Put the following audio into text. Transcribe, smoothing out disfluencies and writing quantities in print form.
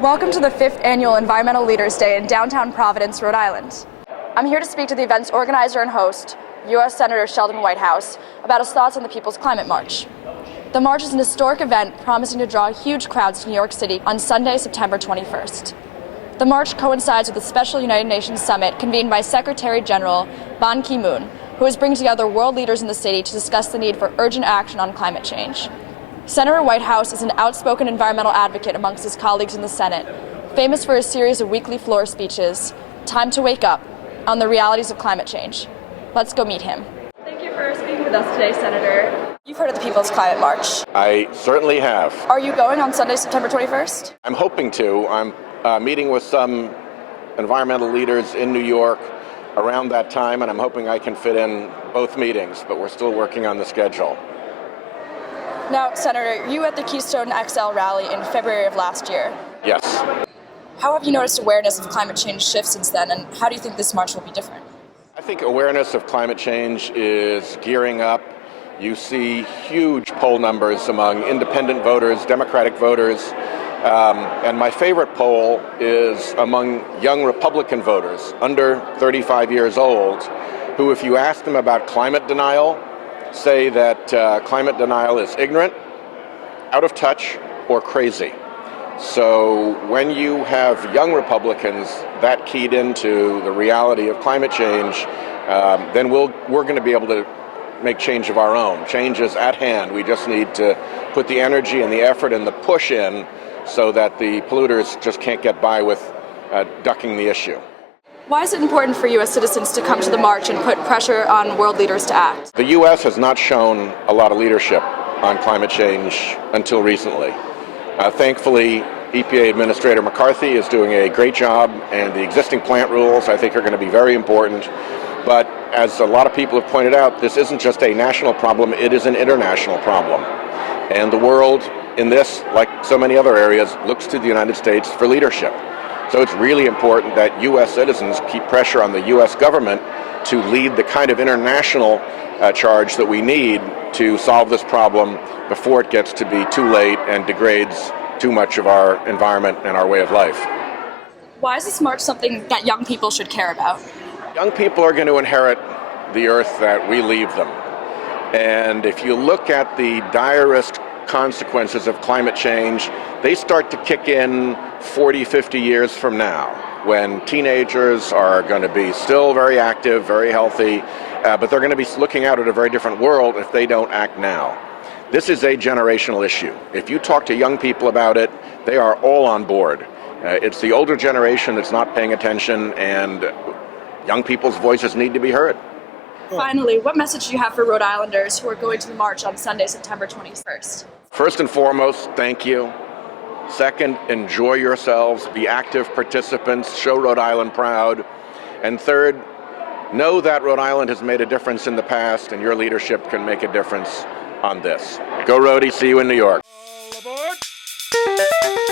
Welcome to the 5th Annual Environmental Leaders Day in downtown Providence, Rhode Island. I'm here to speak to the event's organizer and host, U.S. Senator Sheldon Whitehouse, about his thoughts on the People's Climate March. The march is an historic event promising to draw huge crowds to New York City on Sunday, September 21st. The march coincides with a special United Nations summit convened by Secretary General Ban Ki-moon, who is bringing together world leaders in the city to discuss the need for urgent action on climate change. Senator Whitehouse is an outspoken environmental advocate amongst his colleagues in the Senate, famous for his series of weekly floor speeches, Time to Wake Up, on the realities of climate change. Let's go meet him. Thank you for speaking with us today, Senator. You've heard of the People's Climate March. I certainly have. Are you going on Sunday, September 21st? I'm hoping to. I'm meeting with some environmental leaders in New York around that time, and I'm hoping I can fit in both meetings, but we're still working on the schedule. Now, Senator, you at the Keystone XL rally in February of last year. Yes. How have you noticed awareness of climate change shift since then, and how do you think this march will be different? I think awareness of climate change is gearing up. You see huge poll numbers among independent voters, Democratic voters, and my favorite poll is among young Republican voters under 35 years old, who, if you ask them about climate denial, say that climate denial is ignorant, out of touch, or crazy. So when you have young Republicans that keyed into the reality of climate change, then we're going to be able to make change of our own. Change is at hand. We just need to put the energy and the effort and the push in so that the polluters just can't get by with ducking the issue. Why is it important for you as citizens to come to the march and put pressure on world leaders to act? The U.S. has not shown a lot of leadership on climate change until recently. Thankfully, EPA Administrator McCarthy is doing a great job, and the existing plant rules, I think, are going to be very important. But as a lot of people have pointed out, this isn't just a national problem, it is an international problem. And the world in this, like so many other areas, looks to the United States for leadership. So it's really important that U.S. citizens keep pressure on the U.S. government to lead the kind of international charge that we need to solve this problem before it gets to be too late and degrades too much of our environment and our way of life. Why is this march something that young people should care about? Young people are going to inherit the earth that we leave them. And if you look at the direst consequences of climate change, they start to kick in 40, 50 years from now, when teenagers are going to be still very active, very healthy, but they're going to be looking out at a very different world if they don't act now. This is a generational issue. If you talk to young people about it, they are all on board. It's the older generation that's not paying attention, and young people's voices need to be heard. Finally, what message do you have for Rhode Islanders who are going to the march on Sunday, September 21st? First and foremost, thank you. Second, enjoy yourselves, be active participants, show Rhode Island proud. And third, know that Rhode Island has made a difference in the past, and your leadership can make a difference on this. Go Rhodey, see you in New York. All aboard.